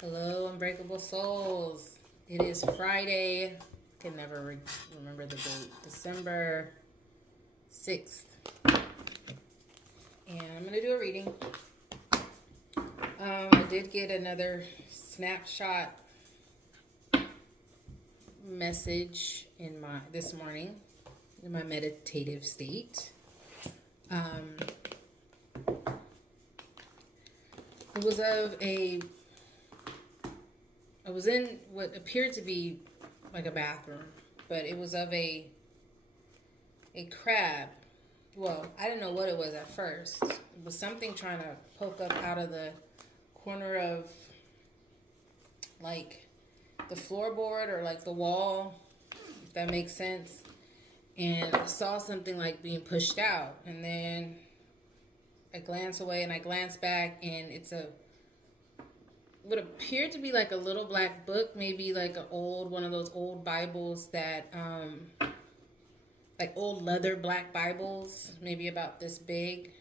Hello, Unbreakable Souls. It is Friday. Can never remember the date. December 6th. And I'm going to do a reading. I did get another snapshot message this morning in my meditative state. It was I was in what appeared to be like a bathroom, but it was of a crab. Well, I didn't know what it was at first. It was something trying to poke up out of the corner of like the floorboard or like the wall, if that makes sense. And I saw something like being pushed out, and then I glance away and I glance back, and it's what appeared to be like a little black book, maybe like one of those old Bibles that, like old leather black Bibles, maybe about this big.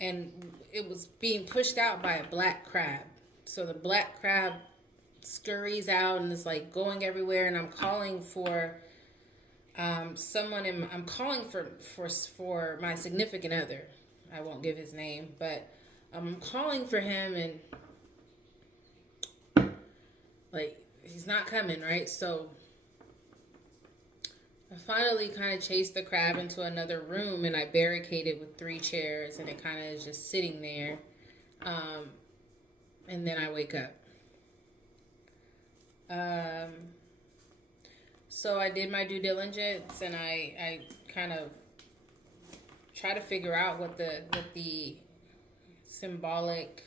And it was being pushed out by a black crab. So the black crab scurries out and is like going everywhere. And I'm calling for someone. I'm calling for my significant other. I won't give his name, but I'm calling for him, and like he's not coming, right? So I finally kind of chased the crab into another room, and I barricaded with 3 chairs, and it kind of is just sitting there. And then I wake up. So I did my due diligence, and I kind of try to figure out what the symbolic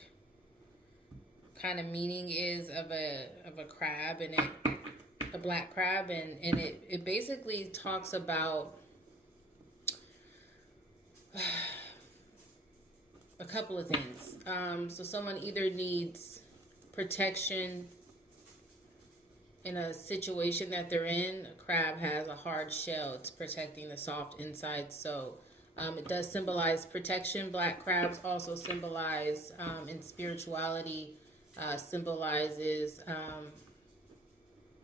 kind of meaning is of a crab, and a black crab, and it basically talks about a couple of things. So someone either needs protection in a situation that they're in. A crab has a hard shell. It's protecting the soft inside. So it does symbolize protection. Black crabs also symbolize, in spirituality, symbolizes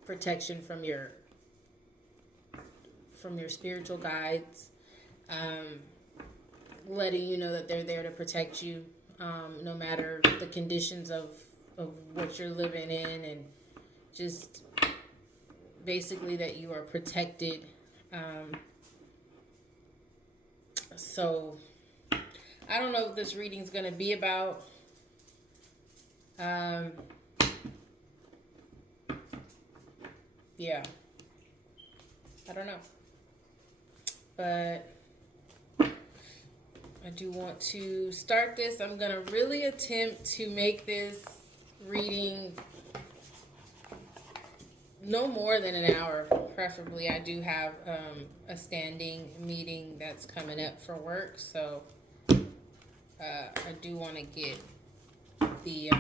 protection from your spiritual guides, letting you know that they're there to protect you, no matter the conditions of what you're living in, and just basically that you are protected. So I don't know what this reading's going to be about. Yeah, I don't know, but I do want to start this. I'm going to really attempt to make this reading no more than an hour, preferably. I do have a standing meeting that's coming up for work, so I do want to get the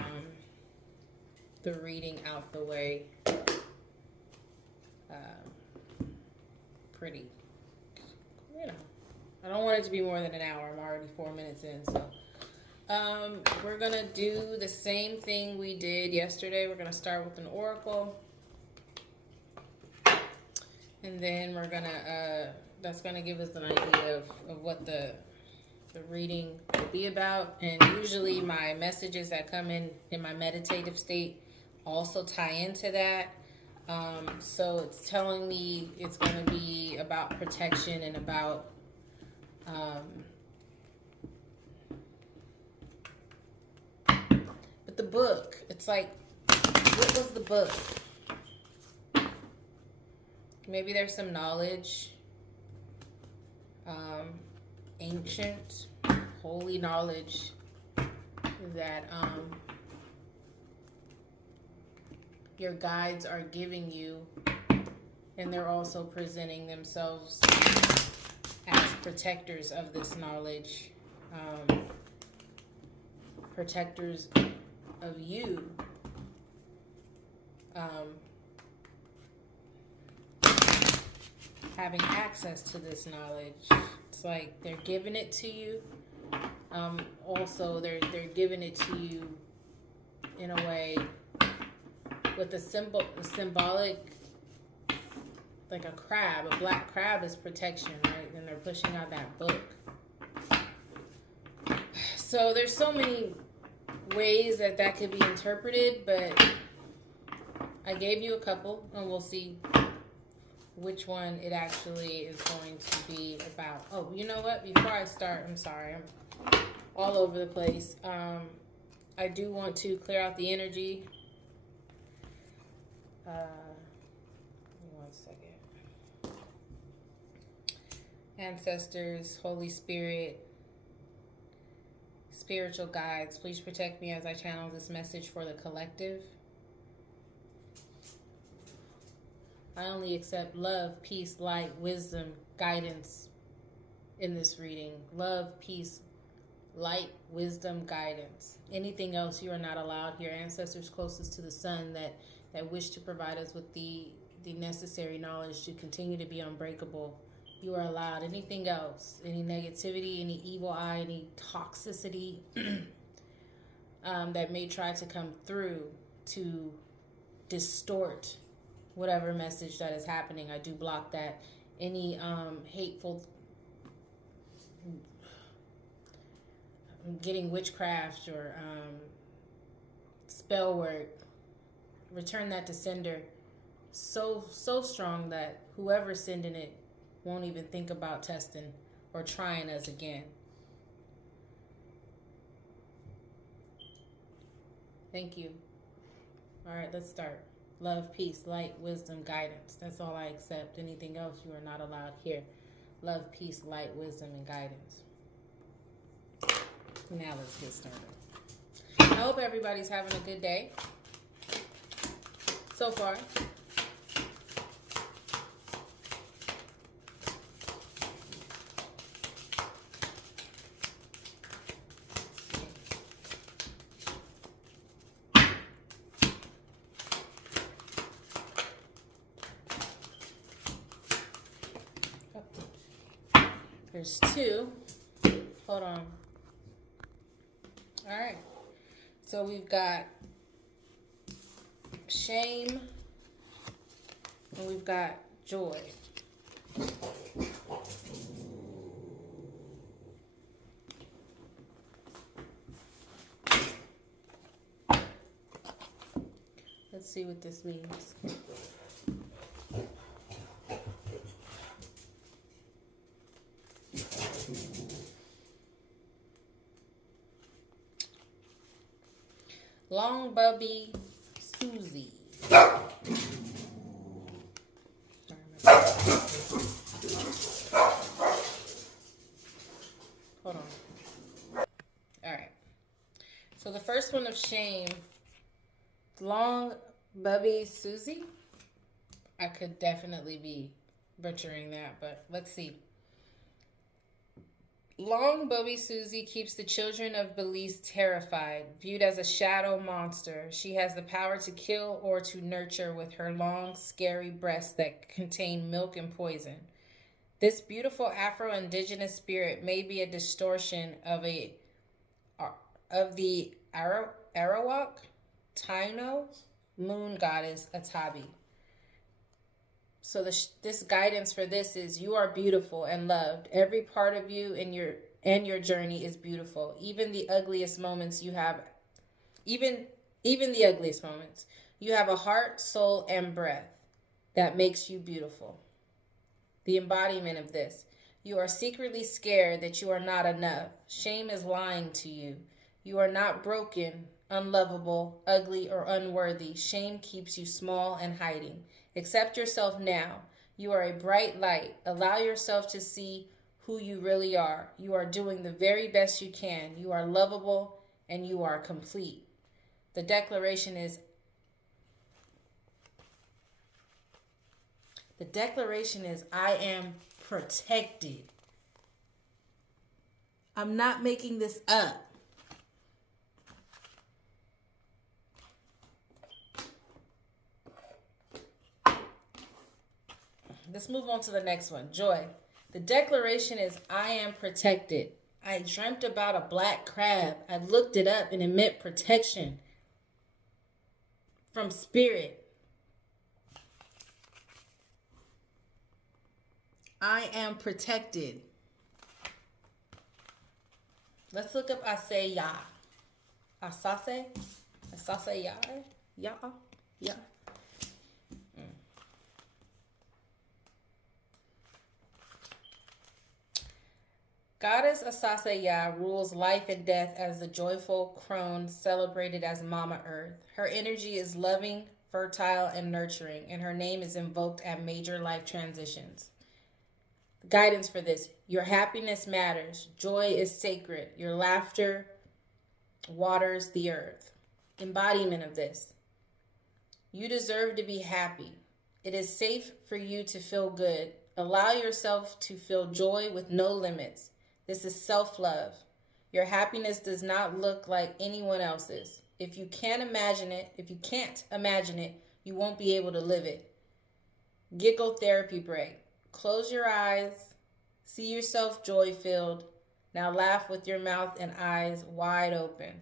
reading out the way pretty, I don't want it to be more than an hour. I'm already 4 minutes in, so we're gonna do the same thing we did yesterday. We're gonna start with an oracle, and then we're gonna that's gonna give us an idea of what the reading will be about. And usually my messages that come in my meditative state also tie into that. So it's telling me it's going to be about protection and about but the book, it's like, what was the book? Maybe there's some knowledge, ancient, holy knowledge that your guides are giving you, and they're also presenting themselves as protectors of this knowledge, protectors of you, having access to this knowledge. It's like they're giving it to you. Also, they're giving it to you in a way with the symbolic, like a crab, a black crab is protection, right? And they're pushing out that book. So there's so many ways that could be interpreted, but I gave you a couple, and we'll see which one it actually is going to be about. Oh, you know what? Before I start, I'm sorry, I'm all over the place. I do want to clear out the energy. Give me 1 second. Ancestors, Holy Spirit, spiritual guides, please protect me as I channel this message for the collective. I only accept love, peace, light, wisdom, guidance in this reading. Love, peace, light, wisdom, guidance. Anything else you are not allowed here. Ancestors closest to the sun that wish to provide us with the necessary knowledge to continue to be unbreakable. You are allowed. Anything else, any negativity, any evil eye, any toxicity that may try to come through to distort whatever message that is happening, I do block that. Any hateful, getting witchcraft or spell work, return that to sender. So strong that whoever's sending it won't even think about testing or trying us again. Thank you. All right, let's start. Love, peace, light, wisdom, guidance. That's all I accept. Anything else you are not allowed here. Love, peace, light, wisdom, and guidance. Now let's get started. I hope everybody's having a good day so far. There's two. Hold on. All right. So we've got shame and we've got joy. Let's see what this means. Long Bubby Susie. Hold on. All right. So the first one of shame, Long Bubby Susie. I could definitely be butchering that, but let's see. Long Bubby Susie keeps the children of Belize terrified, viewed as a shadow monster. She has the power to kill or to nurture with her long, scary breasts that contain milk and poison. This beautiful Afro-Indigenous spirit may be a distortion of the Arawak Taino moon goddess Atabi. So this guidance for this is you are beautiful and loved. Every part of you and your journey is beautiful. Even the ugliest moments you have, even the ugliest moments, you have a heart, soul, and breath that makes you beautiful. The embodiment of this. You are secretly scared that you are not enough. Shame is lying to you. You are not broken, unlovable, ugly, or unworthy. Shame keeps you small and hiding. Accept yourself now. You are a bright light. Allow yourself to see who you really are. You are doing the very best you can. You are lovable and you are complete. The declaration is I am protected. I'm not making this up. Let's move on to the next one. Joy. The declaration is, I am protected. I dreamt about a black crab. I looked it up and it meant protection from spirit. I am protected. Let's look up Aseya. Asase? Asase ya? Ya? Ya. Goddess Asaseya rules life and death as the joyful crone celebrated as Mama Earth. Her energy is loving, fertile, and nurturing, and her name is invoked at major life transitions. Guidance for this: your happiness matters. Joy is sacred. Your laughter waters the earth. Embodiment of this: you deserve to be happy. It is safe for you to feel good. Allow yourself to feel joy with no limits. This is self-love. Your happiness does not look like anyone else's. If you can't imagine it, you won't be able to live it. Giggle therapy break. Close your eyes. See yourself joy-filled. Now laugh with your mouth and eyes wide open.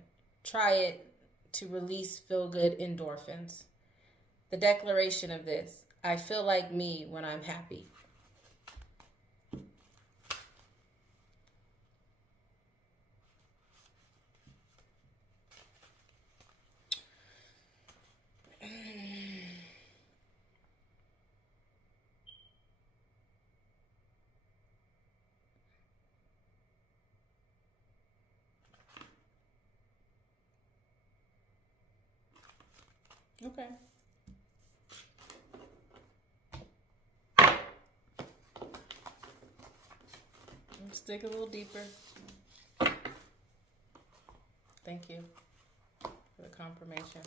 Try it to release feel-good endorphins. The declaration of this: I feel like me when I'm happy. Okay. Let's dig a little deeper. Thank you for the confirmation.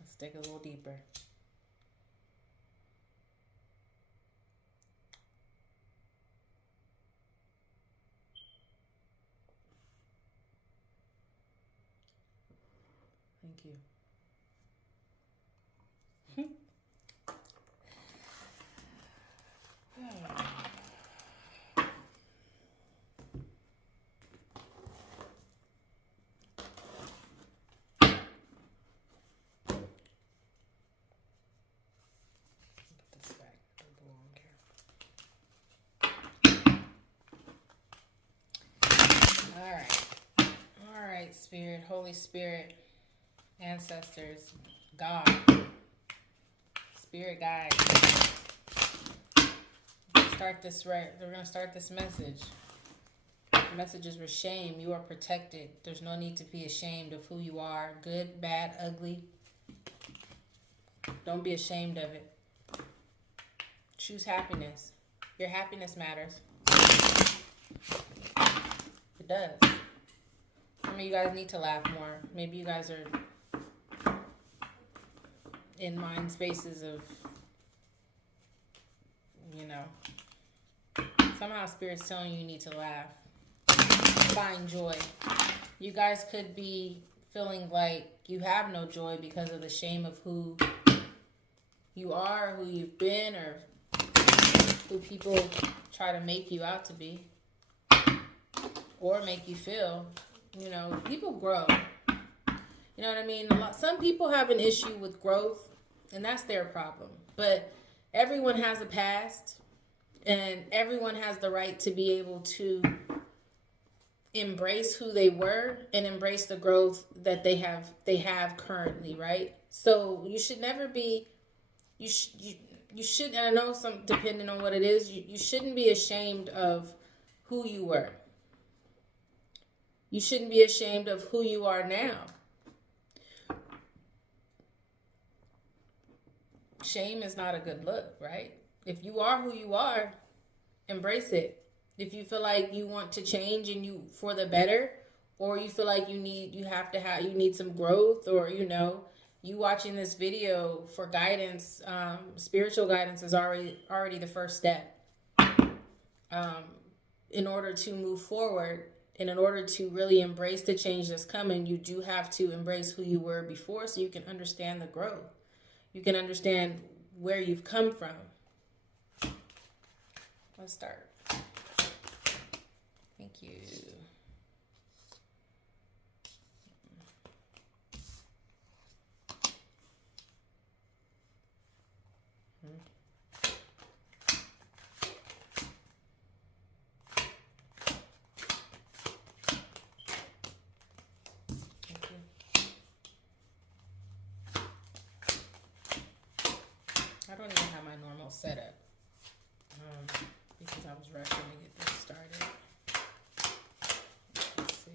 Let's dig a little deeper. Thank you. All right, Spirit, Holy Spirit, ancestors, God, Spirit guide. We're gonna start this message. The messages were shame. You are protected. There's no need to be ashamed of who you are. Good, bad, ugly. Don't be ashamed of it. Choose happiness. Your happiness matters. It does. Some of you guys need to laugh more. Maybe you guys are in mind spaces of, somehow Spirit's telling you need to laugh. Find joy. You guys could be feeling like you have no joy because of the shame of who you are, who you've been, or who people try to make you out to be or make you feel. People grow. You know what I mean? Some people have an issue with growth, and that's their problem. But everyone has a past, and everyone has the right to be able to embrace who they were and embrace the growth that they have currently, right? So you should never be, you should, and I know some, depending on what it is, you shouldn't be ashamed of who you were. You shouldn't be ashamed of who you are now. Shame is not a good look, right? If you are who you are, embrace it. If you feel like you want to change and you for the better, or you feel like you need some growth, or you watching this video for guidance, spiritual guidance is already the first step. In order to move forward and in order to really embrace the change that's coming, you do have to embrace who you were before so you can understand the growth. You can understand where you've come from. Let's start. Thank you. setup because I was rushing to get this started. Let's see.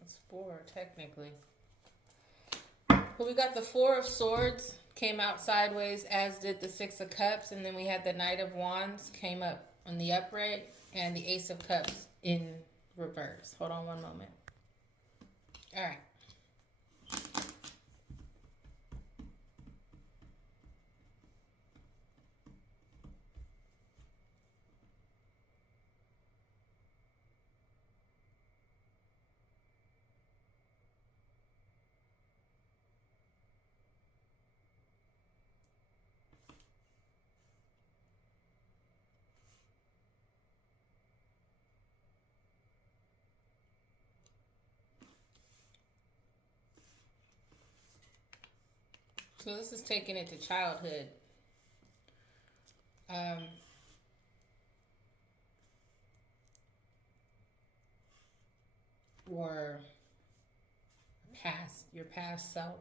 That's 4 technically. But we got the 4 of Swords came out sideways, as did the 6 of Cups, and then we had the Knight of Wands came up on the upright, and the Ace of Cups in reverse. Hold on one moment. All right. So this is taking it to childhood. Or your past self.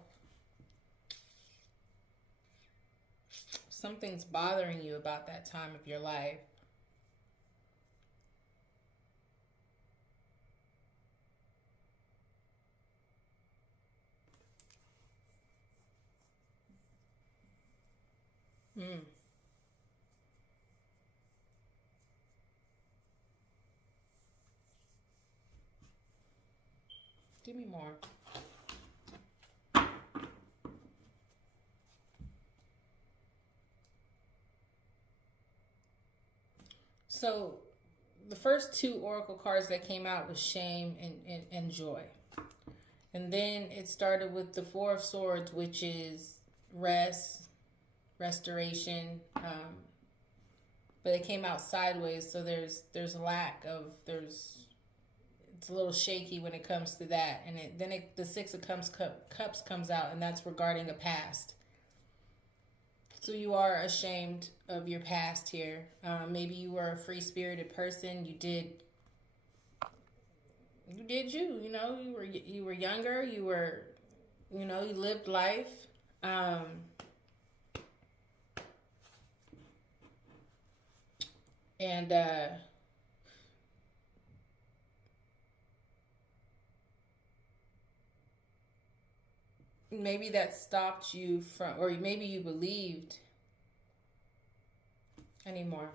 Something's bothering you about that time of your life. Give me more. So the first 2 oracle cards that came out was shame and joy. And then it started with the 4 of Swords, which is restoration. But it came out sideways, so there's a lack of, it's a little shaky when it comes to that. And the 6 of Cups comes out, and that's regarding a past. So you are ashamed of your past here. Maybe you were a free-spirited person. You did you know, you were younger, you lived life. And maybe that stopped you from, or maybe you believed. I need more.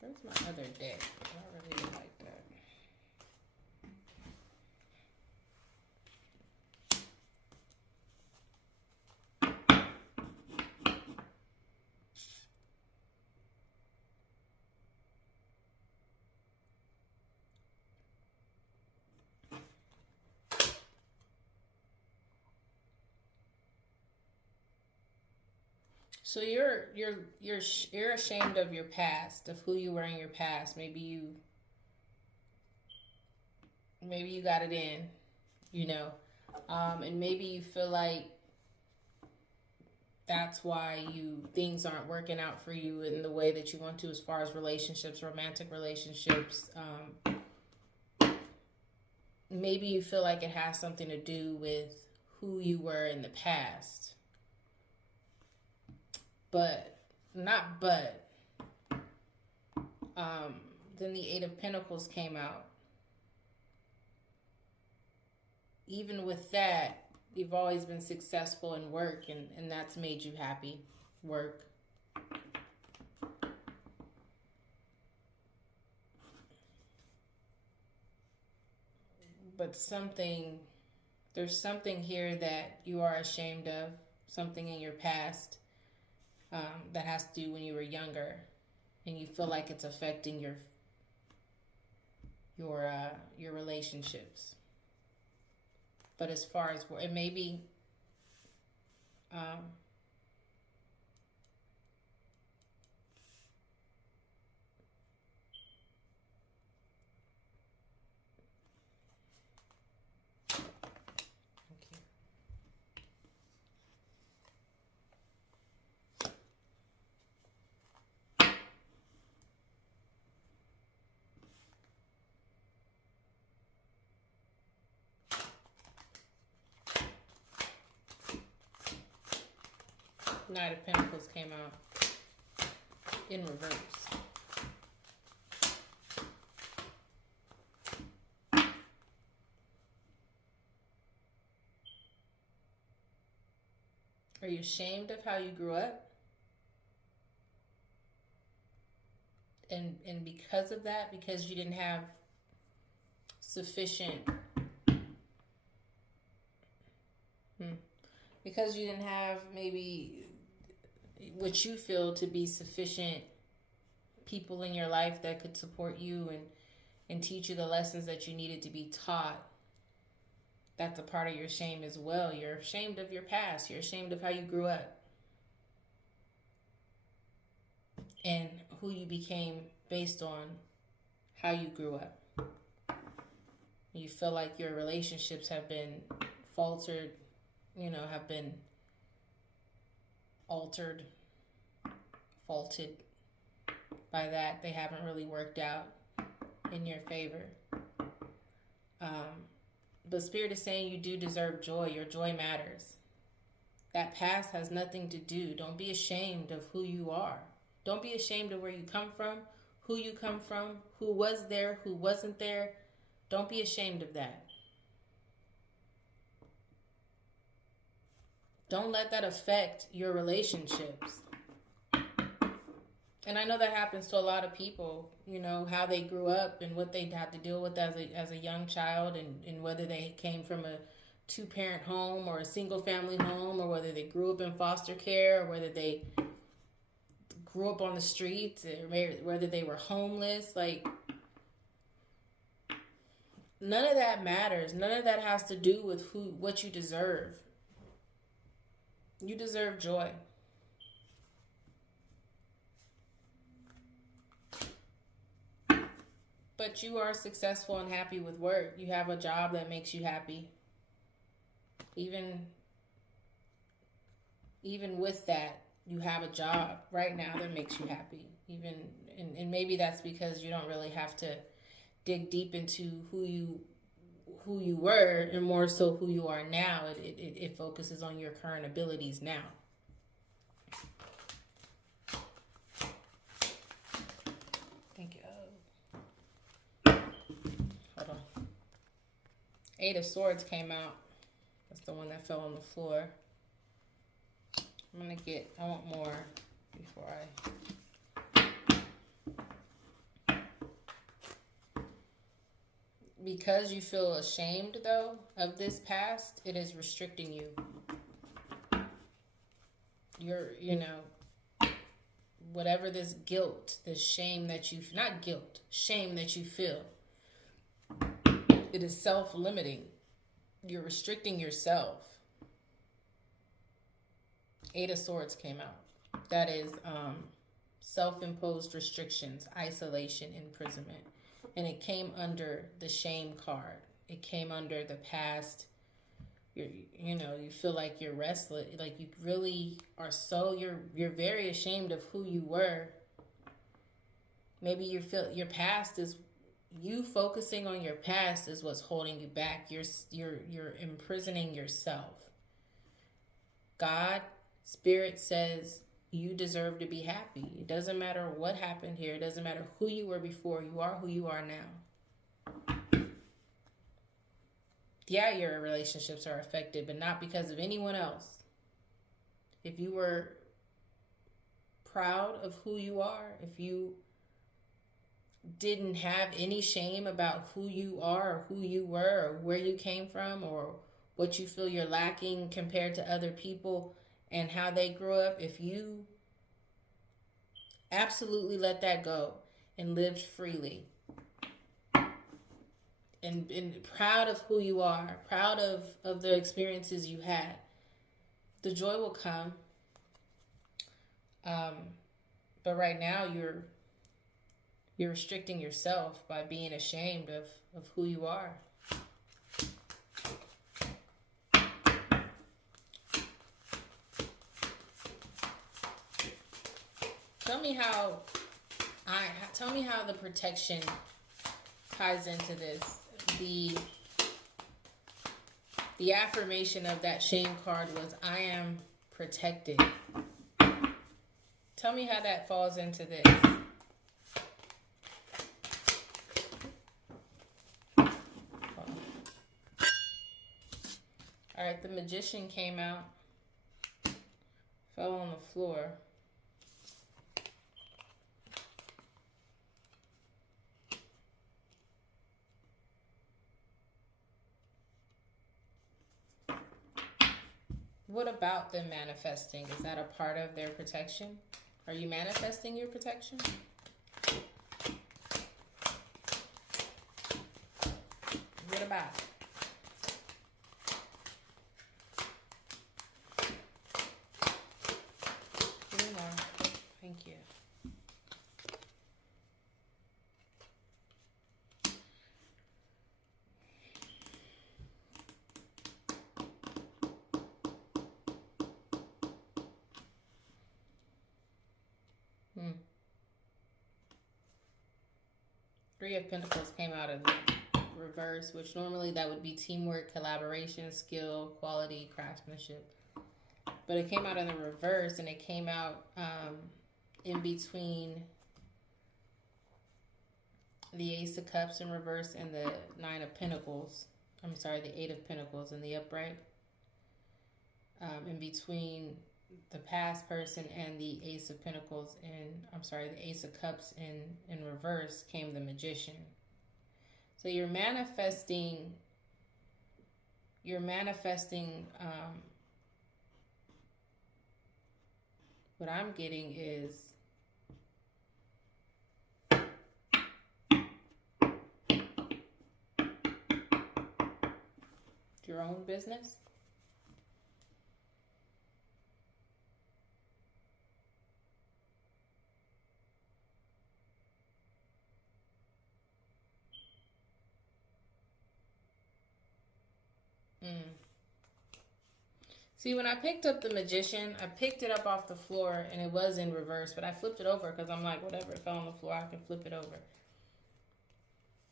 Where's my other deck? I really like that. So you're ashamed of your past, of who you were in your past. Maybe you got it in, and maybe you feel like that's why things aren't working out for you in the way that you want to, as far as relationships, romantic relationships. Maybe you feel like it has something to do with who you were in the past. Then the 8 of Pentacles came out. Even with that, you've always been successful in work, and that's made you happy. Work. But there's something here that you are ashamed of, something in your past that has to do when you were younger, and you feel like it's affecting your relationships. But as far as it may be, Um, okay. Knight of Pentacles came out in reverse. Are you ashamed of how you grew up? And because of that, because you didn't have sufficient, because you didn't have maybe what you feel to be sufficient people in your life that could support you and teach you the lessons that you needed to be taught, that's a part of your shame as well. You're ashamed of your past. You're ashamed of how you grew up and who you became based on how you grew up. You feel like your relationships have been faltered, have been altered, faulted by that. They haven't really worked out in your favor. But Spirit is saying you do deserve joy. Your joy matters. That past has nothing to do. Don't be ashamed of who you are. Don't be ashamed of where you come from, who you come from, who was there, who wasn't there. Don't be ashamed of that. Don't let that affect your relationships. And I know that happens to a lot of people, how they grew up and what they had to deal with as a young child, and whether they came from a two-parent home or a single-family home, or whether they grew up in foster care, or whether they grew up on the streets, or whether they were homeless. Like, none of that matters. None of that has to do with what you deserve. You deserve joy. But you are successful and happy with work. You have a job that makes you happy. Even with that, you have a job right now that makes you happy. And maybe that's because you don't really have to dig deep into who you were, and more so who you are now. It focuses on your current abilities now. Eight of Swords came out. That's the one that fell on the floor. I want more before because you feel ashamed, though, of this past, it is restricting you. You're, whatever this guilt, this shame that shame that you feel, it is self-limiting. You're restricting yourself. Eight of Swords came out. That is self-imposed restrictions, isolation, imprisonment. And it came under the shame card. It came under the past. You feel like you're restless. Like you really are you're very ashamed of who you were. Maybe you feel your past is, you focusing on your past is what's holding you back. You're imprisoning yourself. God, Spirit says you deserve to be happy. It doesn't matter what happened here. It doesn't matter who you were before. You are who you are now. Yeah, your relationships are affected, but not because of anyone else. If you were proud of who you are, if you didn't have any shame about who you are or who you were or where you came from or what you feel you're lacking compared to other people and how they grew up, if you absolutely let that go and lived freely and proud of who you are, proud of the experiences you had, the joy will come. Um, but right now you're restricting yourself by being ashamed of who you are. Tell me how the protection ties into this. The affirmation of that shame card was, I am protected. Tell me how that falls into this. All right, the Magician came out, fell on the floor. What about them manifesting? Is that a part of their protection? Are you manifesting your protection? What about it? Thank you. Three of Pentacles came out of the reverse, which normally that would be teamwork, collaboration, skill, quality, craftsmanship. But it came out in the reverse, and it came out in between the Ace of Cups in reverse and the Nine of Pentacles. I'm sorry, the Eight of Pentacles in the upright. In between the past person and the Ace of Pentacles the Ace of Cups in reverse came the Magician. So you're manifesting what I'm getting is your own business. See, when I picked up the Magician, I picked it up off the floor and it was in reverse, but I flipped it over because I'm like, whatever, it fell on the floor, I can flip it over.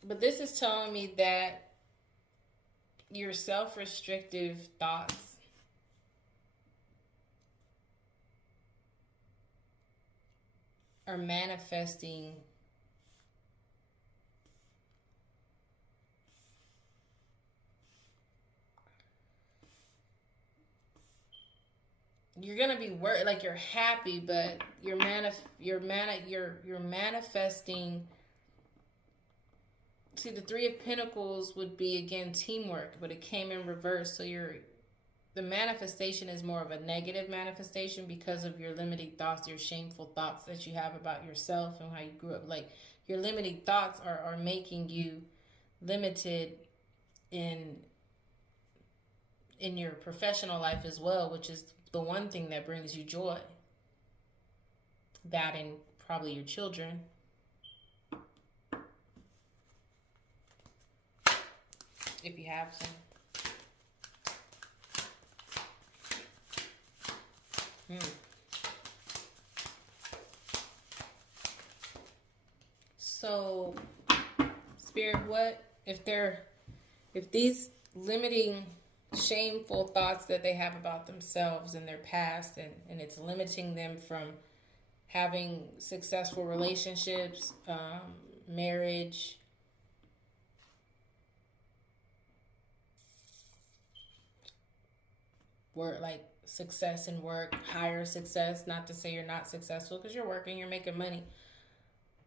But this is telling me that your self-restrictive thoughts are manifesting you're gonna be like you're happy, but you're manifesting. See, the Three of Pentacles would be again teamwork, but it came in reverse. So the manifestation is more of a negative manifestation because of your limiting thoughts, your shameful thoughts that you have about yourself and how you grew up. Like your limiting thoughts are making you limited in your professional life as well, which is the one thing that brings you joy. That and probably your children. If you have some. So, Spirit, what if these limiting, shameful thoughts that they have about themselves and their past, and it's limiting them from having successful relationships, marriage, work, like success in work, higher success, not to say you're not successful because you're working, you're making money,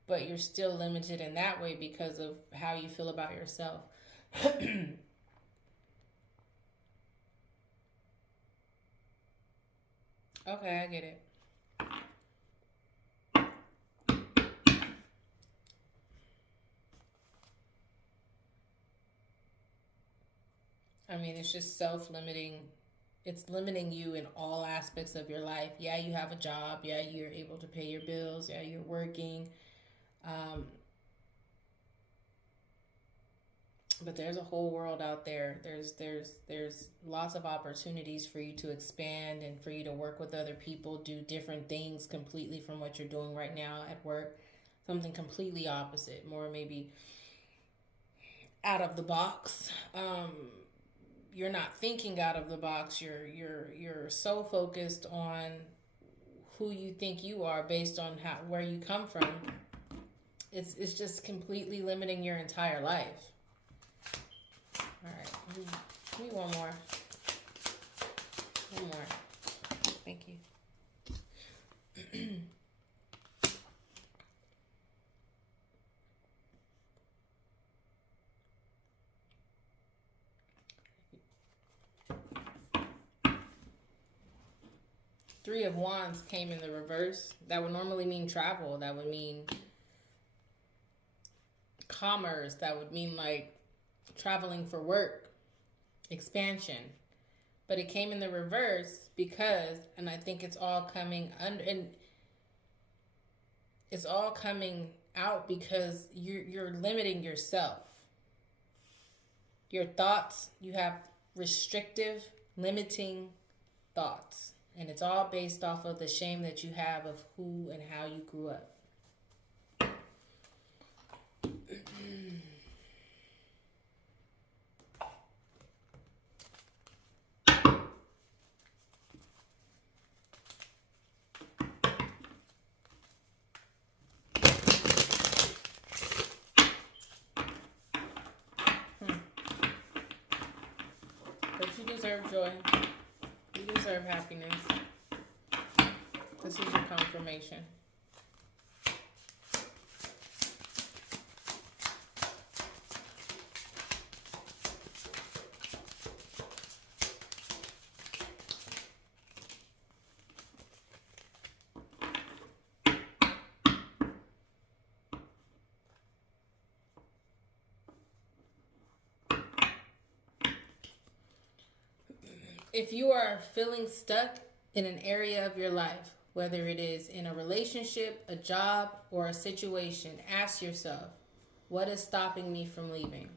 but you're still limited in that way because of how you feel about yourself. Okay, I get it. I mean, it's just self-limiting It's limiting you in all aspects of your life. Yeah, you have a job. Yeah, you're able to pay your bills. Yeah, you're working. Um, but there's a whole world out there. There's lots of opportunities for you to expand and for you to work with other people, do different things completely from what you're doing right now at work. Something completely opposite, more maybe out of the box. You're not thinking out of the box. You're so focused on who you think you are based on how where you come from. It's just completely limiting your entire life. All right, give me one more. One more. Thank you. 3 of Wands came in the reverse. That would normally mean travel. That would mean commerce. That would mean like traveling for work, expansion. But it came in the reverse because, and I think it's all coming under, and it's all coming out because you're limiting yourself. Your thoughts, you have restrictive, limiting thoughts. And it's all based off of the shame that you have of who and how you grew up. But you deserve joy. You deserve happiness. This is your confirmation. If you are feeling stuck in an area of your life, whether it is in a relationship, a job, or a situation, ask yourself, what is stopping me from leaving?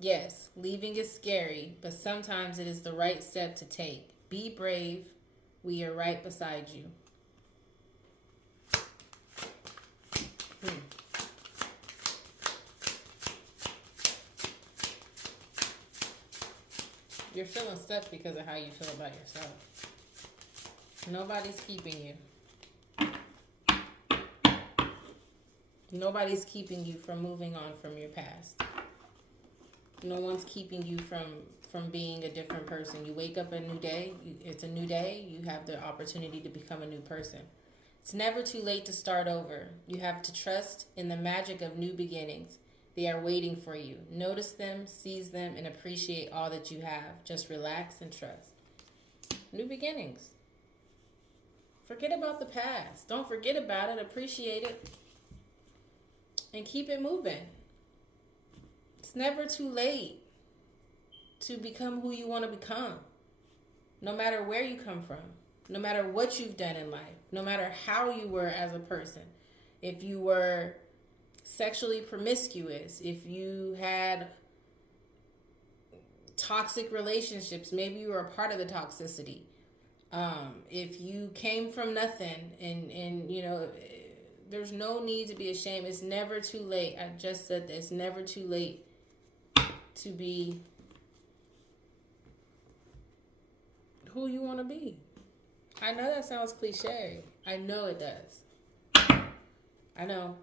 Yes, leaving is scary, but sometimes it is the right step to take. Be brave. We are right beside you. You're feeling stuck because of how you feel about yourself. Nobody's keeping you. Nobody's keeping you from moving on from your past. No one's keeping you from being a different person. You wake up a new day. It's a new day. You have the opportunity to become a new person. It's never too late to start over. You have to trust in the magic of new beginnings. They are waiting for you. Notice them, seize them, and appreciate all that you have. Just relax and trust. New beginnings. Forget about the past. Don't forget about it. Appreciate it. And keep it moving. It's never too late to become who you want to become. No matter where you come from. No matter what you've done in life. No matter how you were as a person. If you were sexually promiscuous, if you had toxic relationships, maybe you were a part of the toxicity. If you came from nothing and you know, there's no need to be ashamed. It's never too late. I just said this. It's never too late to be who you want to be. I know that sounds cliche. I know it does. I know.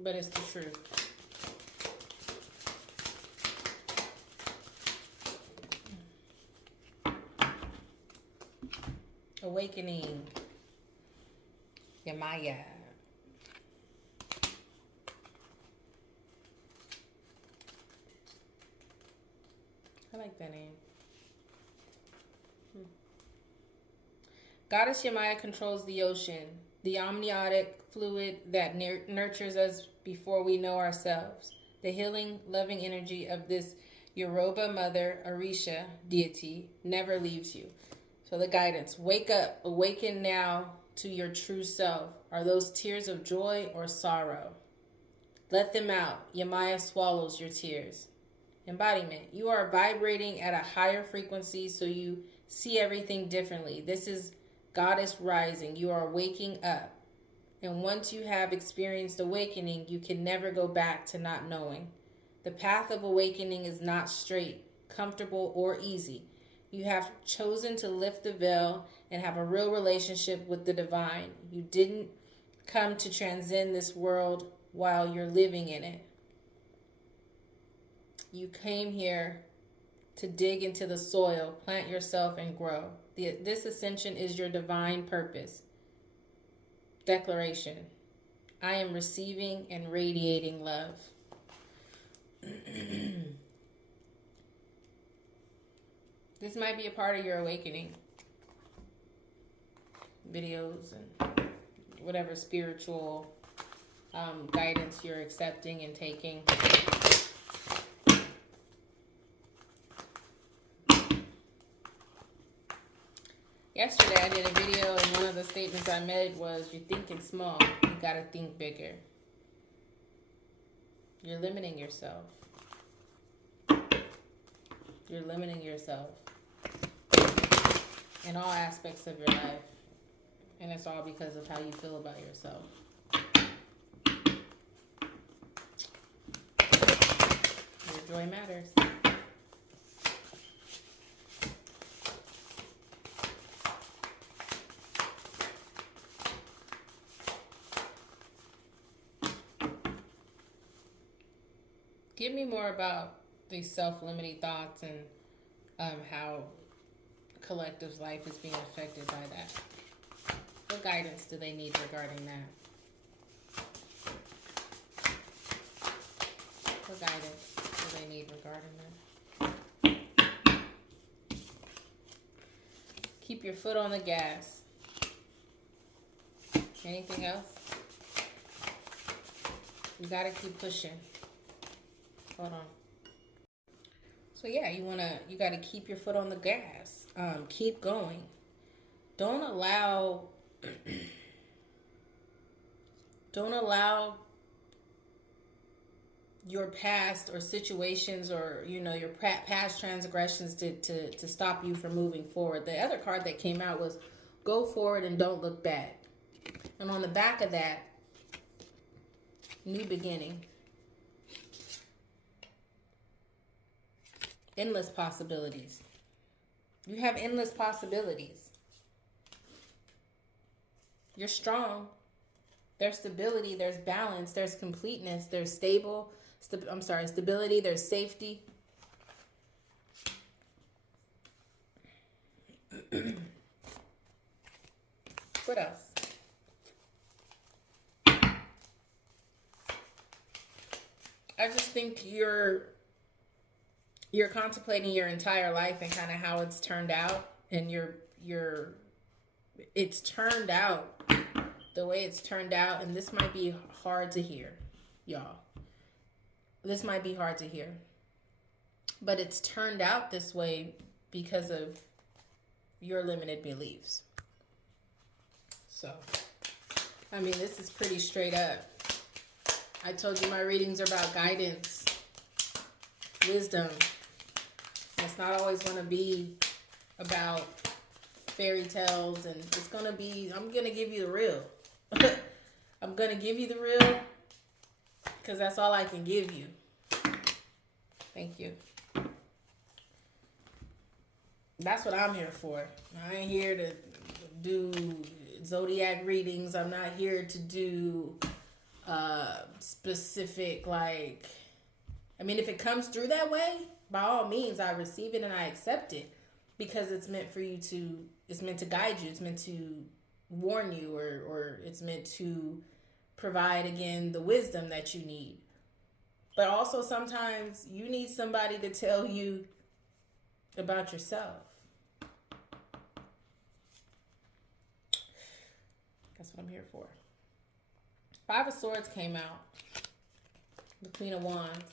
But it's the truth. Awakening. Yamaya. I like that name. Goddess Yamaya controls the ocean, the amniotic fluid that nurtures us before we know ourselves. The healing, loving energy of this Yoruba mother, Orisha, deity, never leaves you. So the guidance, wake up, awaken now to your true self. Are those tears of joy or sorrow? Let them out. Yamaya swallows your tears. Embodiment, you are vibrating at a higher frequency, so you see everything differently. This is Goddess rising. You are waking up. And once you have experienced awakening, you can never go back to not knowing. The path of awakening is not straight, comfortable, or easy. You have chosen to lift the veil and have a real relationship with the divine. You didn't come to transcend this world while you're living in it. You came here to dig into the soil, plant yourself, and grow. This ascension is your divine purpose. Declaration. I am receiving and radiating love. This might be a part of your awakening. Videos and whatever spiritual guidance you're accepting and taking. Yesterday I did a video and one of the statements I made was, you're thinking small, you gotta think bigger. You're limiting yourself. You're limiting yourself in all aspects of your life. And it's all because of how you feel about yourself. Your joy matters. Give me more about these self-limiting thoughts and how collective's life is being affected by that. What guidance do they need regarding that? What guidance do they need regarding that? Keep your foot on the gas. Anything else? You gotta keep pushing. Hold on. So yeah, you gotta keep your foot on the gas. Keep going. Don't allow your past or situations or your past transgressions to stop you from moving forward. The other card that came out was go forward and don't look back. And on the back of that, new beginning. Endless possibilities. You have endless possibilities. You're strong. There's stability, there's balance, there's completeness, there's stability, there's safety. What else? I just think you're contemplating your entire life and kind of how it's turned out, and it's turned out the way it's turned out, and this might be hard to hear, y'all. This might be hard to hear, but it's turned out this way because of your limited beliefs. So, I mean, this is pretty straight up. I told you my readings are about guidance, wisdom. It's not always going to be about fairy tales, and it's going to be, I'm going to give you the real. I'm going to give you the real because that's all I can give you. Thank you. That's what I'm here for. I ain't here to do zodiac readings. I'm not here to do specific, if it comes through that way, by all means, I receive it and I accept it because it's meant for you to, it's meant to guide you. It's meant to warn you, or it's meant to provide, again, the wisdom that you need. But also sometimes you need somebody to tell you about yourself. That's what I'm here for. Five of Swords came out. The Queen of Wands.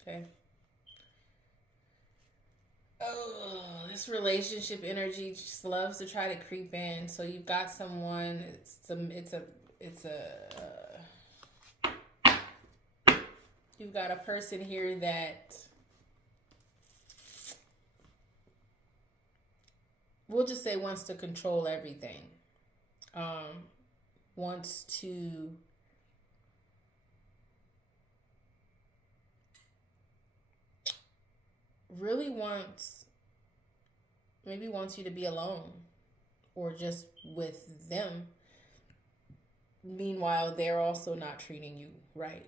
Okay. Oh, this relationship energy just loves to try to creep in. So you've got someone. You've got a person here that, we'll just say, wants to control everything. Wants to really wants maybe wants you to be alone or just with them. Meanwhile, they're also not treating you right.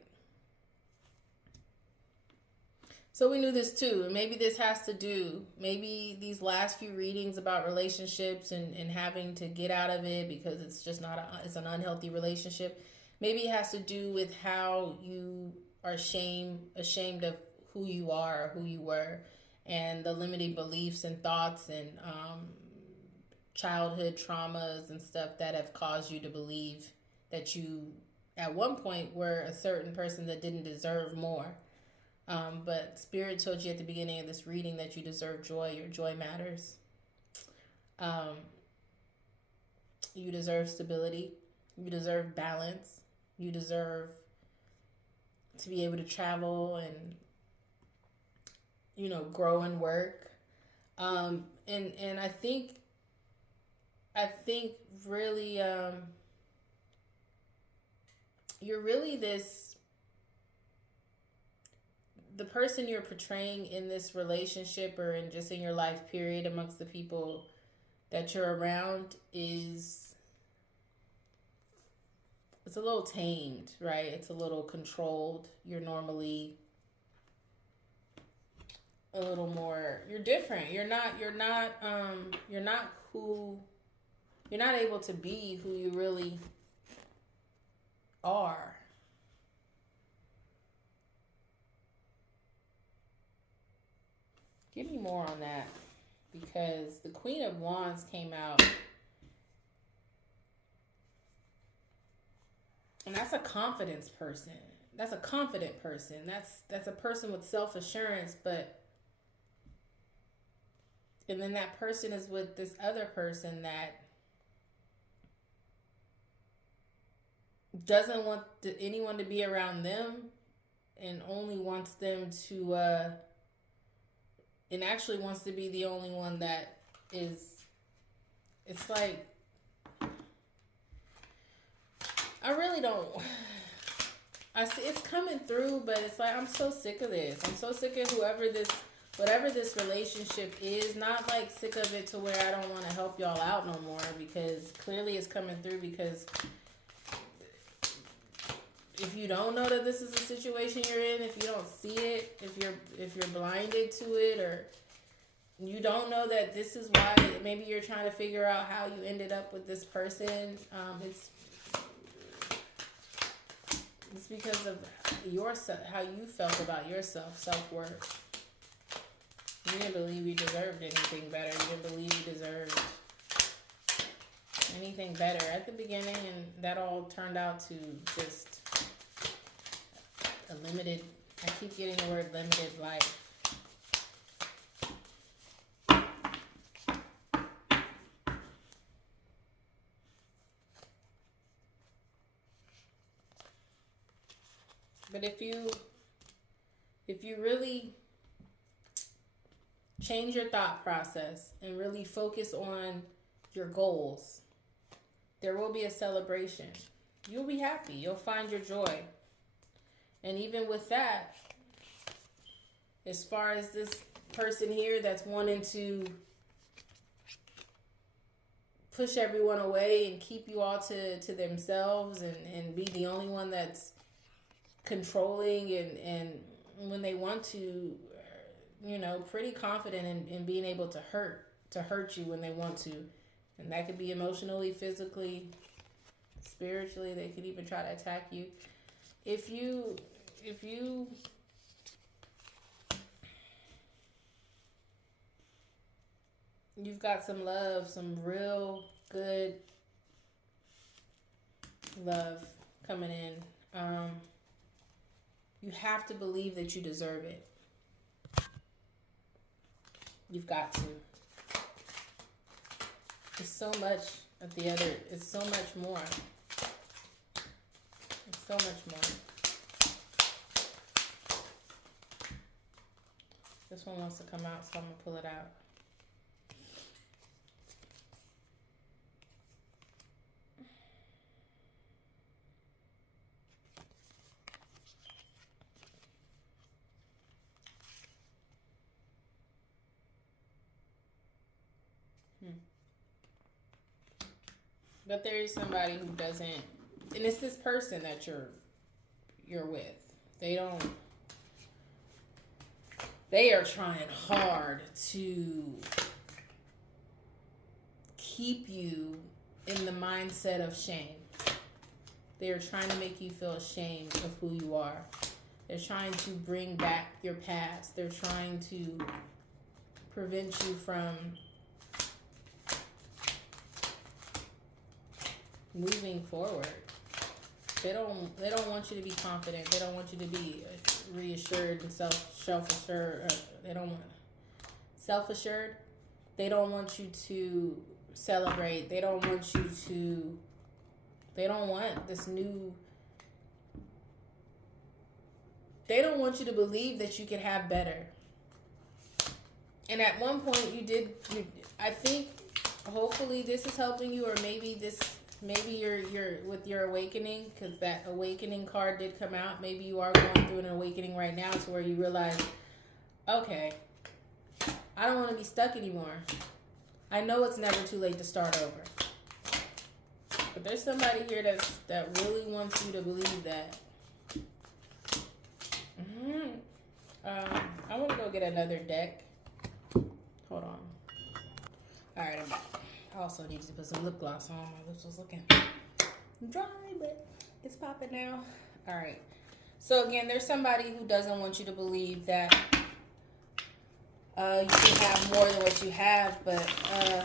So we knew this too. Maybe this has to do, maybe these last few readings about relationships and having to get out of it because it's just not, it's an unhealthy relationship. Maybe it has to do with how you are ashamed of who you are, who you were, and the limiting beliefs and thoughts and childhood traumas and stuff that have caused you to believe that you, at one point, were a certain person that didn't deserve more. But Spirit told you at the beginning of this reading that you deserve joy. Your joy matters. You deserve stability. You deserve balance. You deserve to be able to travel and, grow and work. And I think really, you're really the person you're portraying in this relationship or in just in your life period amongst the people that you're around it's a little tamed, right? It's a little controlled. You're normally a little more, you're different. You're not able to be who you really are. Give me more on that, because the Queen of Wands came out, and that's a confidence person. That's a confident person. That's a person with self-assurance, and then that person is with this other person that doesn't want anyone to be around them and only wants them to and actually wants to be the only one that is, it's like, I really don't, I see it's coming through, but it's like, I'm so sick of this. I'm so sick of whatever this relationship is, not like sick of it to where I don't want to help y'all out no more, because clearly it's coming through, because if you don't know that this is a situation you're in, if you don't see it, if you're blinded to it, or you don't know that this is why, maybe you're trying to figure out how you ended up with this person, it's because of how you felt about yourself, self-worth. You didn't believe you deserved anything better. You didn't believe you deserved anything better at the beginning, and that all turned out to just a limited, I keep getting the word limited life. But if you really change your thought process and really focus on your goals, there will be a celebration. You'll be happy. You'll find your joy. And even with that, as far as this person here that's wanting to push everyone away and keep you all to themselves and be the only one that's controlling and when they want to, pretty confident in being able to hurt you when they want to. And that could be emotionally, physically, spiritually. They could even try to attack you. If you've got some love, some real good love coming in. You have to believe that you deserve it. You've got to. It's so much at the other, it's so much more. It's so much more. This one wants to come out, so I'm going to pull it out. But there is somebody who doesn't, and it's this person that you're with. They are trying hard to keep you in the mindset of shame. They are trying to make you feel ashamed of who you are. They're trying to bring back your past. They're trying to prevent you from moving forward. They don't want you to be confident. They don't want you to be reassured and self-assured. They don't want self-assured. They don't want you to celebrate. They don't want you to. They don't want this new. They don't want you to believe that you can have better. And at one point you did. I think hopefully this is helping you, or maybe you're with your awakening, because that awakening card did come out. Maybe you are going through an awakening right now, to where you realize, okay, I don't want to be stuck anymore. I know it's never too late to start over. But there's somebody here that really wants you to believe that. I want to go get another deck. Hold on. All right, I'm back. I also needed to put some lip gloss on. My lips was looking dry, but it's popping now. All right. So again, there's somebody who doesn't want you to believe that you can have more than what you have, but I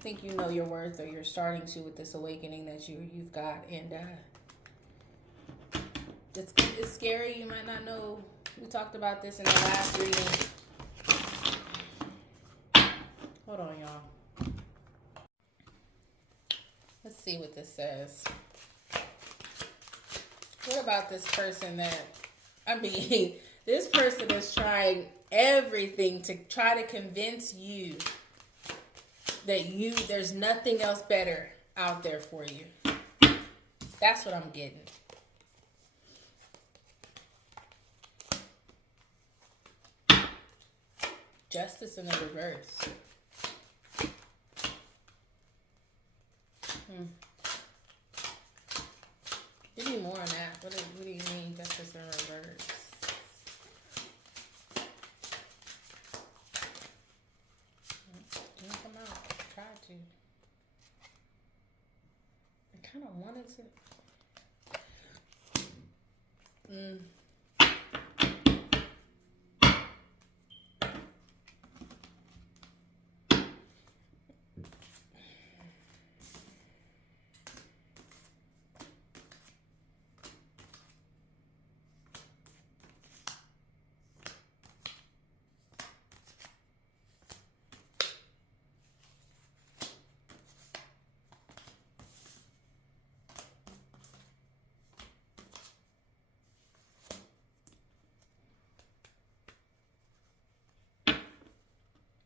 think you know your worth, or you're starting to, with this awakening that you've got, and it's scary. You might not know. We talked about this in the last reading. Hold on, y'all. Let's see what this says. What about this person this person is trying everything to try to convince you that there's nothing else better out there for you. That's what I'm getting. Justice in the reverse. Give me more on that. What do you mean, justice in reverse? Didn't come out. I tried to. I kind of wanted to.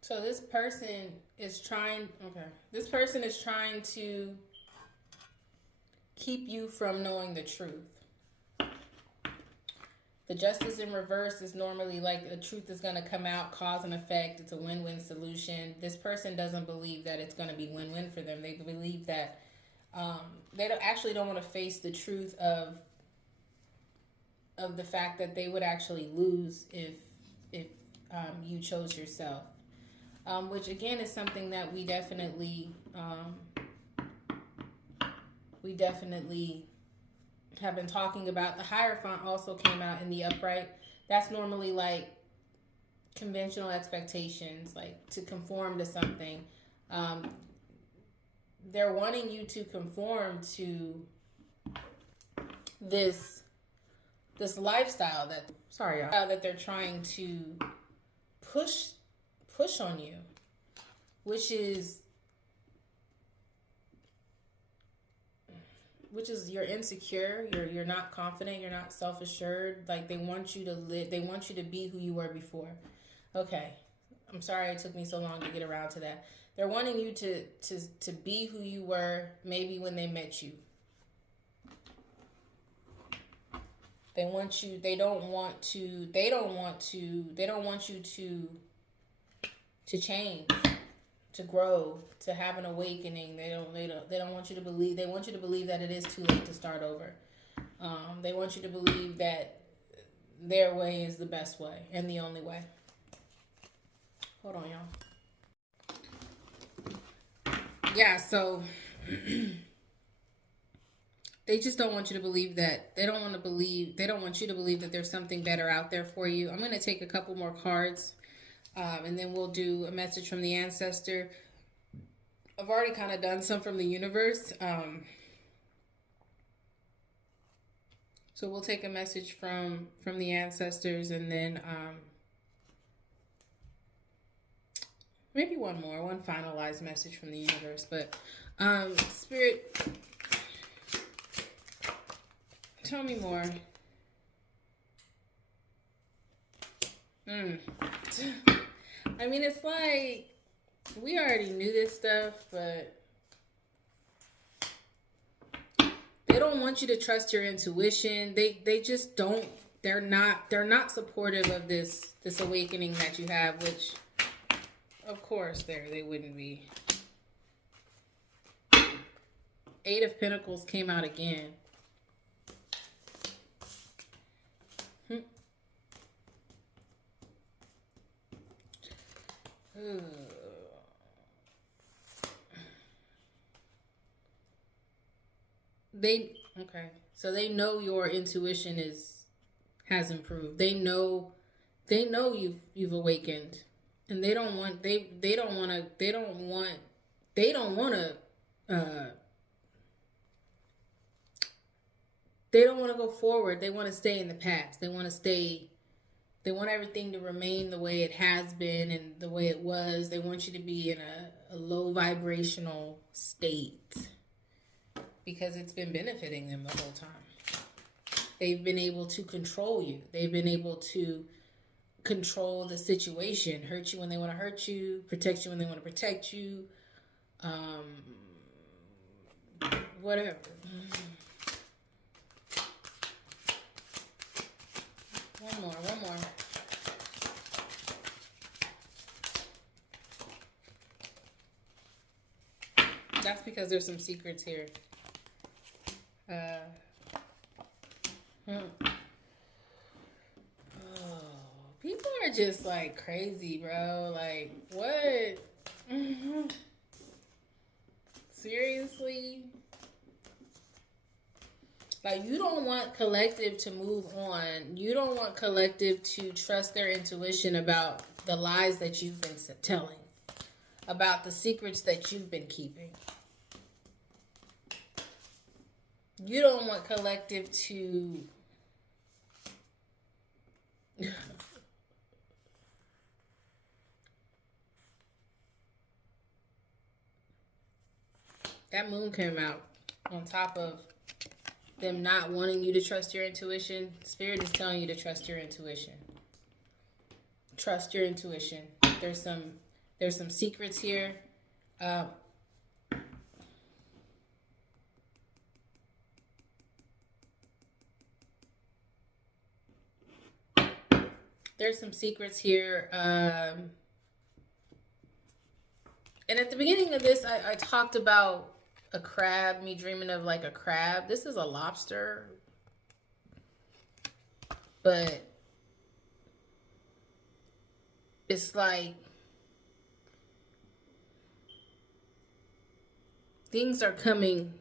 So this person is trying to keep you from knowing the truth. The justice in reverse is normally like the truth is going to come out, cause and effect. It's a win-win solution. This person doesn't believe that it's going to be win-win for them. They believe that they don't want to face the truth of the fact that they would actually lose if you chose yourself. Which again is something that we definitely have been talking about. The Hierophant also came out in the upright. That's normally like conventional expectations, like to conform to something. They're wanting you to conform to this this lifestyle that, sorry, y'all, that they're trying to push on you, which is you're insecure, you're not confident, you're not self-assured. Like, they want you to live, they want you to be who you were before. Okay, I'm sorry it took me so long to get around to that. They're wanting you to be who you were maybe when they met you. They want you, they don't want you to change, to grow, to have an awakening. They don't want you to believe. They want you to believe that it is too late to start over. They want you to believe that their way is the best way and the only way. Hold on, y'all. Yeah, so they just don't want you to believe that. They don't want you to believe that there's something better out there for you. I'm going to take a couple more cards, and then we'll do a message from the ancestor. I've already kind of done some from the universe. So we'll take a message from the ancestors, and then maybe one finalized message from the universe. But Spirit, tell me more. I mean, it's like we already knew this stuff, but they don't want you to trust your intuition. They just don't. They're not supportive of this awakening that you have, which of course they wouldn't be. Eight of Pentacles came out again. So they know your intuition has improved. They know you've awakened, and they don't want to go forward. They want to stay in the past. They want everything to remain the way it has been and the way it was. They want you to be in a low vibrational state because it's been benefiting them the whole time. They've been able to control you. They've been able to control the situation, hurt you when they want to hurt you, protect you when they want to protect you, whatever. One more. That's because there's some secrets here. People are just like crazy, bro. Like, what? Seriously? Like, you don't want collective to move on. You don't want collective to trust their intuition about the lies that you've been telling, about the secrets that you've been keeping. You don't want collective to that moon came out on top of them not wanting you to trust your intuition. Spirit is telling you to trust your intuition. Trust your intuition. There's some secrets here. There's some secrets here. And at the beginning of this, I talked about a crab, me dreaming of like a crab. This is a lobster. But it's like things are coming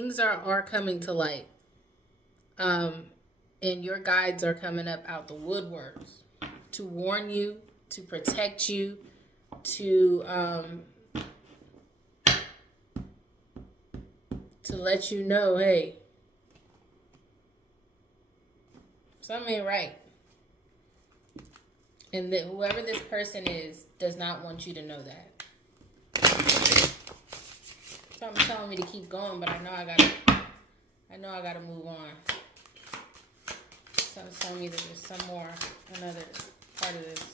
to light. And your guides are coming up out the woodworks to warn you, to protect you, to let you know, hey, Something ain't right. And that whoever this person is does not want you to know that. Something's telling me to keep going, but I know I gotta move on. Something's telling me that there's some more, another part of this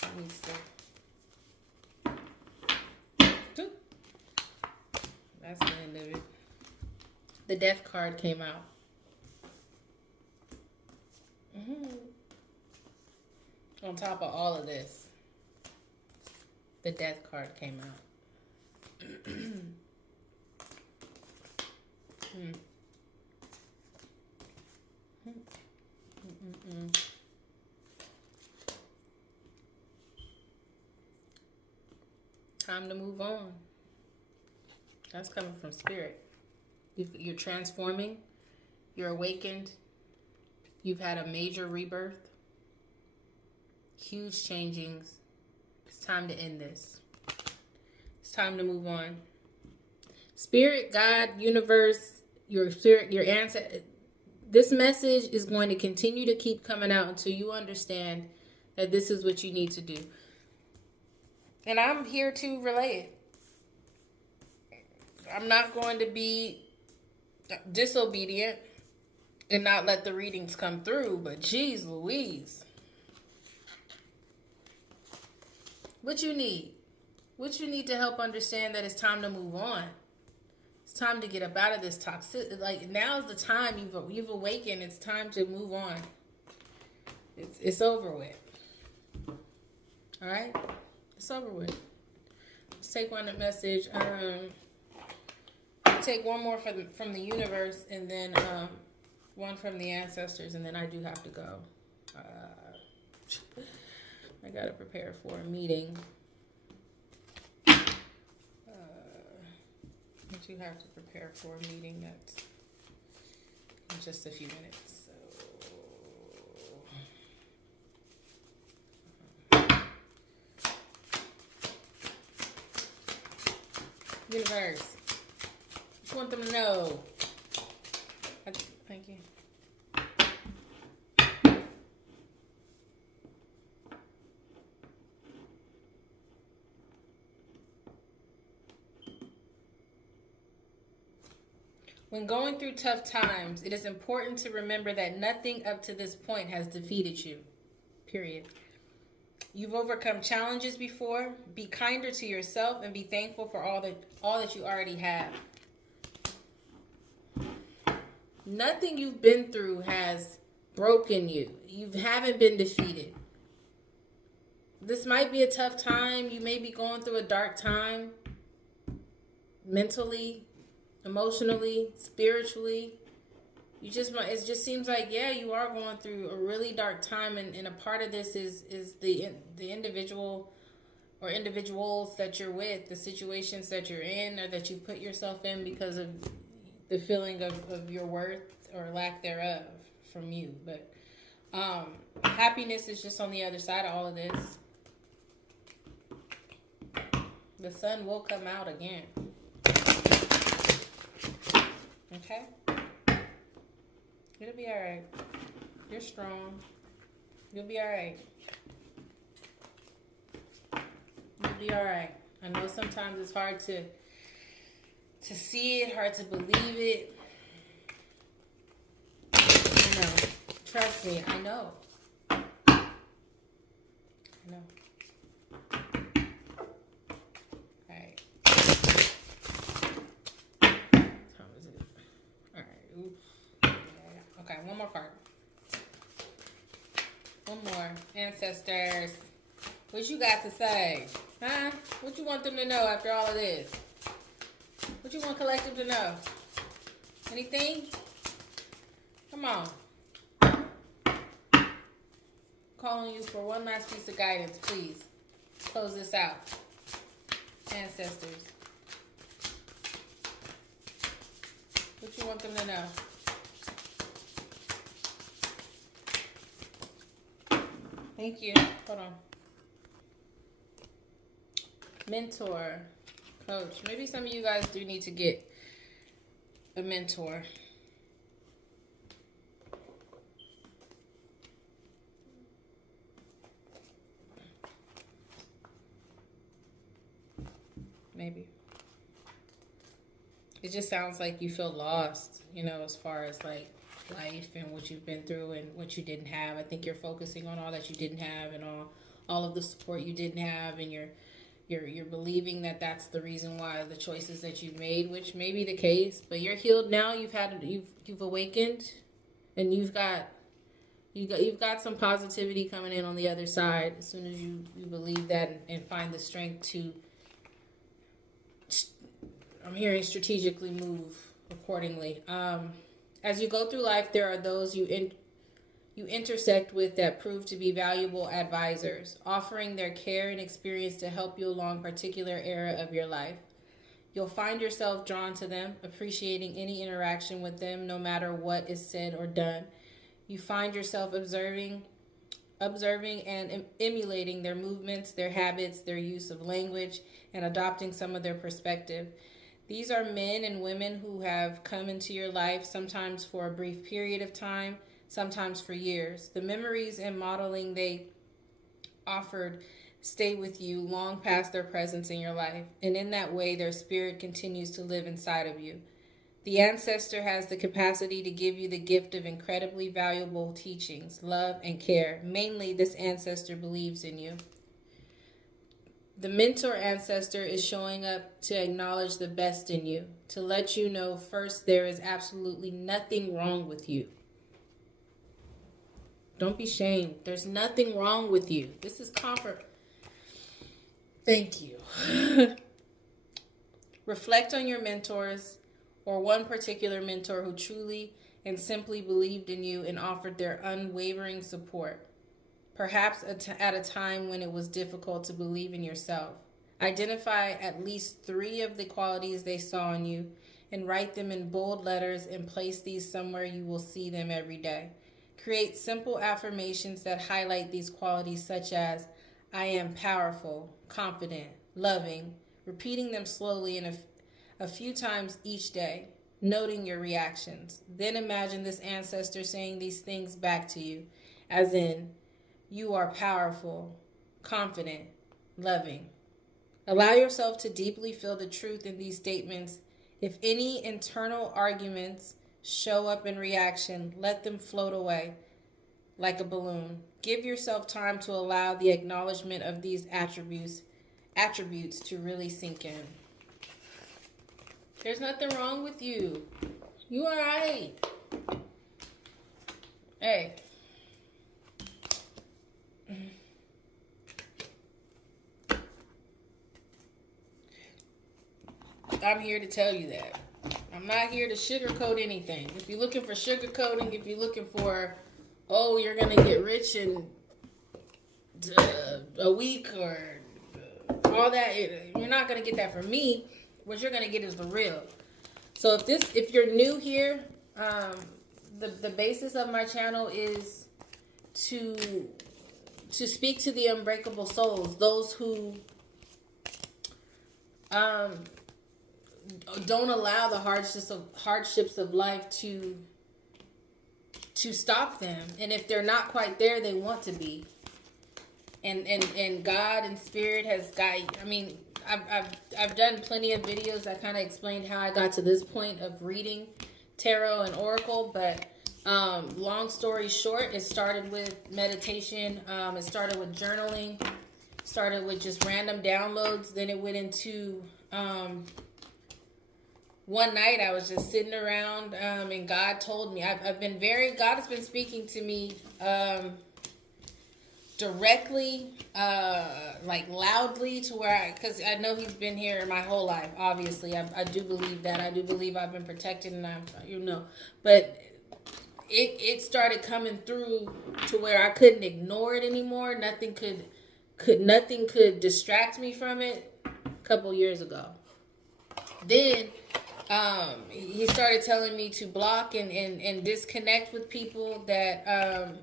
that needs to. That's the end of it. The death card came out. On top of all of this, the death card came out. Time to move on. That's coming from spirit. You're transforming. You're awakened. You've had a major rebirth. Huge changings. It's time to end this. It's time to move on. Spirit, God, universe, your spirit, your ancestor. This message is going to continue to keep coming out until you understand that this is what you need to do. And I'm here to relay it. I'm not going to be disobedient and not let the readings come through, but geez Louise. What you need? What you need to help understand that it's time to move on. It's time to get up out of this toxic. Like, now's the time. You've awakened. It's time to move on. It's over with. All right? It's over with. Let's take one message. Take one more from the universe, and then one from the ancestors, and then I do have to go. I gotta prepare for a meeting. I do have to prepare for a meeting that's in just a few minutes. So, universe, just want them to know. Thank you. When going through tough times, it is important to remember that nothing up to this point has defeated you. Period. You've overcome challenges before. Be kinder to yourself and be thankful for all that you already have. Nothing you've been through has broken you. You haven't been defeated. This might be a tough time. You may be going through a dark time mentally, emotionally, spiritually. It just seems like, yeah, you are going through a really dark time, and a part of this is the individual or individuals that you're with, the situations that you're in or that you put yourself in because of the feeling of your worth or lack thereof from you. But happiness is just on the other side of all of this. The sun will come out again. Okay? It'll be alright. You're strong. You'll be alright. You'll be alright. I know sometimes it's hard to see it, hard to believe it. I know. Trust me, I know. I know. Alright. How is it? Alright. Okay, one more card. One more. Ancestors. What you got to say? Huh? What you want them to know after all of this? What you want collective to know? Anything? Come on. Calling you for one last piece of guidance, please. Close this out. Ancestors. What you want them to know? Thank you. Hold on. Mentor. Coach. Maybe some of you guys do need to get a mentor. it just sounds like you feel lost, you know, as far as like life and what you've been through and what you didn't have. I think you're focusing on all that you didn't have and all of the support you didn't have, and you're believing that that's the reason why the choices that you've made, which may be the case, but you're healed now. You've awakened, and you've got some positivity coming in on the other side as soon as you believe that and find the strength to, I'm hearing, strategically move accordingly. As you go through life, there are those you intersect with that prove to be valuable advisors, offering their care and experience to help you along a particular era of your life. You'll find yourself drawn to them, appreciating any interaction with them, no matter what is said or done. You find yourself observing and emulating their movements, their habits, their use of language, and adopting some of their perspective. These are men and women who have come into your life, sometimes for a brief period of time, sometimes for years. The memories and modeling they offered stay with you long past their presence in your life, and in that way their spirit continues to live inside of you. The ancestor has the capacity to give you the gift of incredibly valuable teachings, love, and care. Mainly, this ancestor believes in you. The mentor ancestor is showing up to acknowledge the best in you, to let you know first there is absolutely nothing wrong with you. Don't be shamed. There's nothing wrong with you. This is comfort. Thank you. Reflect on your mentors or one particular mentor who truly and simply believed in you and offered their unwavering support. Perhaps at a time when it was difficult to believe in yourself. Identify at least 3 of the qualities they saw in you and write them in bold letters and place these somewhere you will see them every day. Create simple affirmations that highlight these qualities, such as, I am powerful, confident, loving, repeating them slowly and a few times each day, noting your reactions. Then imagine this ancestor saying these things back to you, as in, you are powerful, confident, loving. Allow yourself to deeply feel the truth in these statements. If any internal arguments show up in reaction, let them float away like a balloon. Give yourself time to allow the acknowledgement of these attributes to really sink in. There's nothing wrong with you. You all right. Hey. I'm here to tell you that. I'm not here to sugarcoat anything. If you're looking for sugarcoating, if you're looking for, oh, you're going to get rich in a week or all that, you're not going to get that from me. What you're going to get is the real. So if you're new here, the basis of my channel is to speak to the unbreakable souls, those who don't allow the hardships of life to stop them. And if they're not quite there, they want to be. And God and Spirit has guided. I mean, I've done plenty of videos that kind of explained how I got to this point of reading tarot and oracle, but long story short, it started with meditation. It started with journaling. Started with just random downloads. Then it went into one night I was just sitting around and God told me, God has been speaking to me directly, like loudly, to where because I know he's been here my whole life, obviously. I do believe that. I do believe I've been protected, and but it started coming through to where I couldn't ignore it anymore. Nothing could distract me from it a couple years ago. Then he started telling me to block and disconnect with people that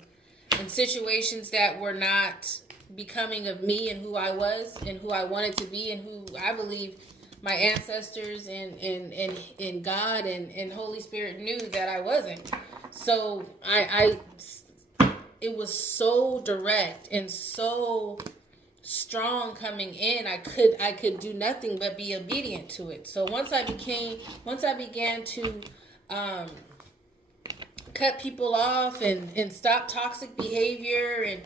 in situations that were not becoming of me and who I was and who I wanted to be and who I believe my ancestors and God and Holy Spirit knew that I wasn't. So it was so direct and so strong coming in, I could do nothing but be obedient to it. So once I began to cut people off and stop toxic behavior, and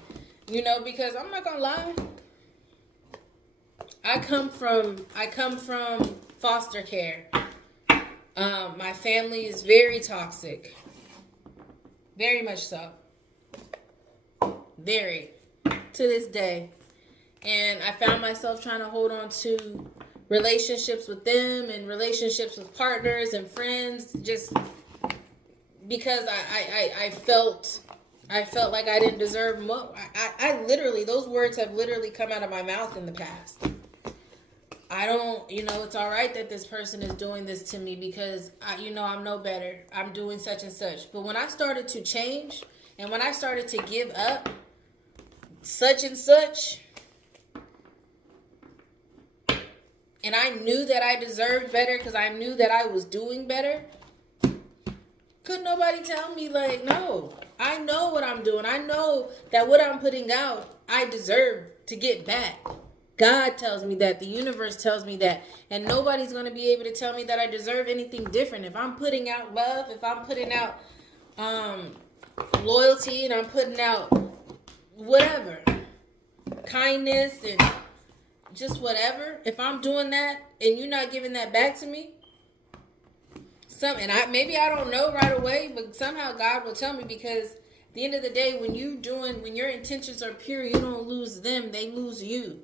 because I'm not gonna lie, I come from foster care. My family is very toxic, very much so, very, to this day. And I found myself trying to hold on to relationships with them and relationships with partners and friends, just because I felt like I didn't deserve more. I literally, those words have literally come out of my mouth in the past. I don't, it's all right that this person is doing this to me because I'm no better. I'm doing such and such. But when I started to change and when I started to give up such and such, and I knew that I deserved better because I knew that I was doing better, couldn't nobody tell me, like, no, I know what I'm doing. I know that what I'm putting out, I deserve to get back. God tells me that. The universe tells me that. And nobody's going to be able to tell me that I deserve anything different. If I'm putting out love, if I'm putting out loyalty, and I'm putting out whatever, kindness and just whatever, if I'm doing that and you're not giving that back to me, maybe I don't know right away, but somehow God will tell me, because at the end of the day, when your intentions are pure, you don't lose them, they lose you.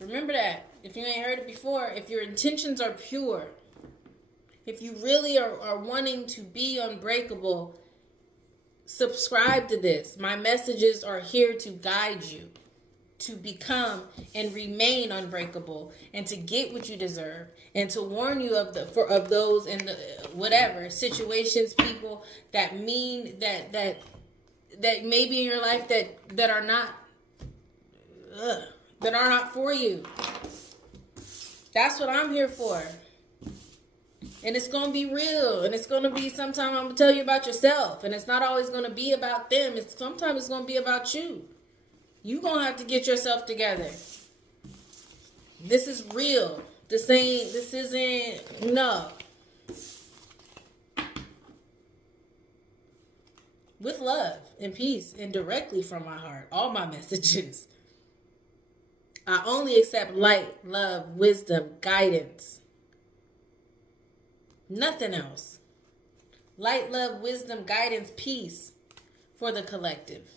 Remember that. If you ain't heard it before, if your intentions are pure, if you really are wanting to be unbreakable, subscribe to this. My messages are here to guide you to become and remain unbreakable, and to get what you deserve, and to warn you of those in the whatever situations, people that mean that may be in your life that are not for you. That's what I'm here for. And it's going to be real. And it's going to be, sometimes I'm going to tell you about yourself. And it's not always going to be about them. Sometimes it's going to be about you. You're going to have to get yourself together. This is real. No. With love and peace and directly from my heart. All my messages. I only accept light, love, wisdom, guidance. Nothing else. Light, love, wisdom, guidance, peace for the collective.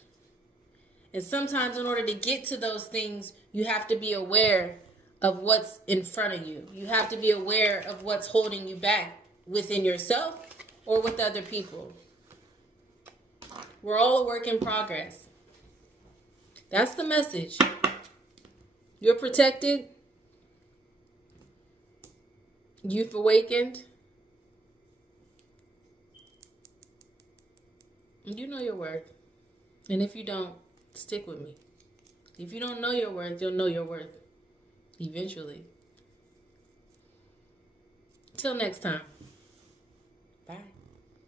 And sometimes in order to get to those things, you have to be aware of what's in front of you. You have to be aware of what's holding you back within yourself or with other people. We're all a work in progress. That's the message. You're protected. You've awakened. You know your worth. And if you don't, stick with me. If you don't know your worth, you'll know your worth eventually. Till next time.